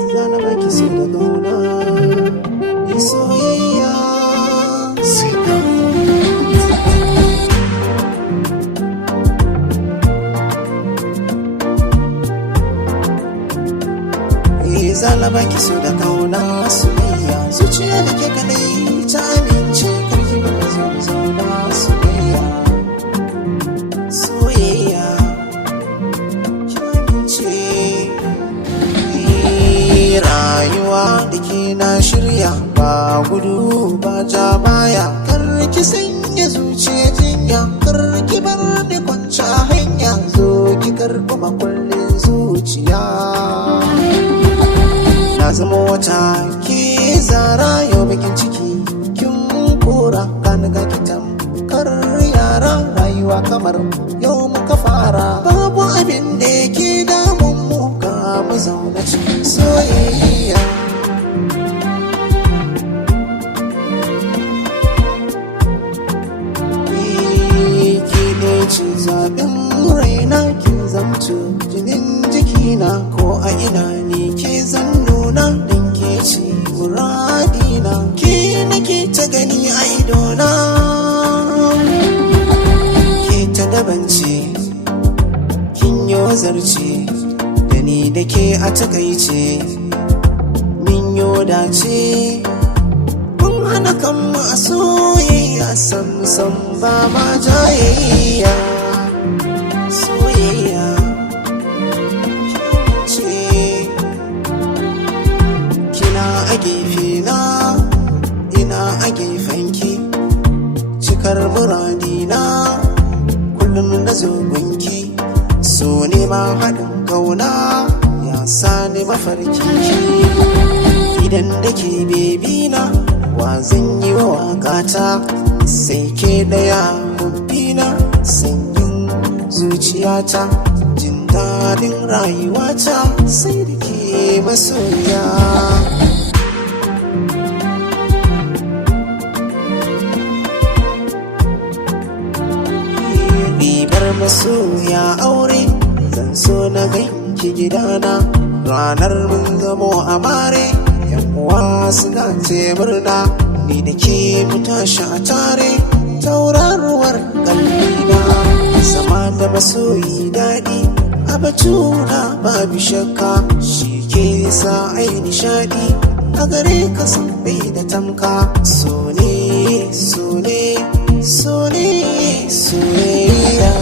Zana baki so da gauna ni soyayya sai ka zana baki so da gauna soyayya zuciya da ke kadai ta amince karki ba zo zauna soyayya soyayya ki amince rayuwa da ke na shirya ba gudu ba ja baya karki sanya zuciya jinya karki bar ni kwanci hanya zo ki karɓi makullin zuciya na zama wata ke zara yau bakin ciki kin kora kan ga kitan kar yara rayuwa kamar yau muka fara babu abin da yake damun mu ga mu zauna cikin soyayya ki ne ci zaɓin raina kin zamto jinin jikina ko a ina ne ke zan nuna don ke ci muradina ke nake ta gani a idona ke ta dabance kin yo zarce da ni da ke a takaice min yo dace kun hana kanmu a soyayya sam sam ba ma jayayya soyayya a gefe na ina a gefenki cikar muradina kullum na zogonki so ne ma haɗin kauna ya sani mafarkinki idan da ke bebina wa zan yi wa waƙata sai ke ɗaya hubbina sanyin zuciyata jin daɗin rayuwata sai da ke masoya masoya aure zan so na ganki gidana ranar mun zamo amare yan uwa suna ce murna ni da ke mu tashi a tare tauraruwar kallina zama da masoyi daɗi a batuna babu shakka shi ke sa ai nishaɗi a gare ka san bai da tamka so ne so ne so ne soyayya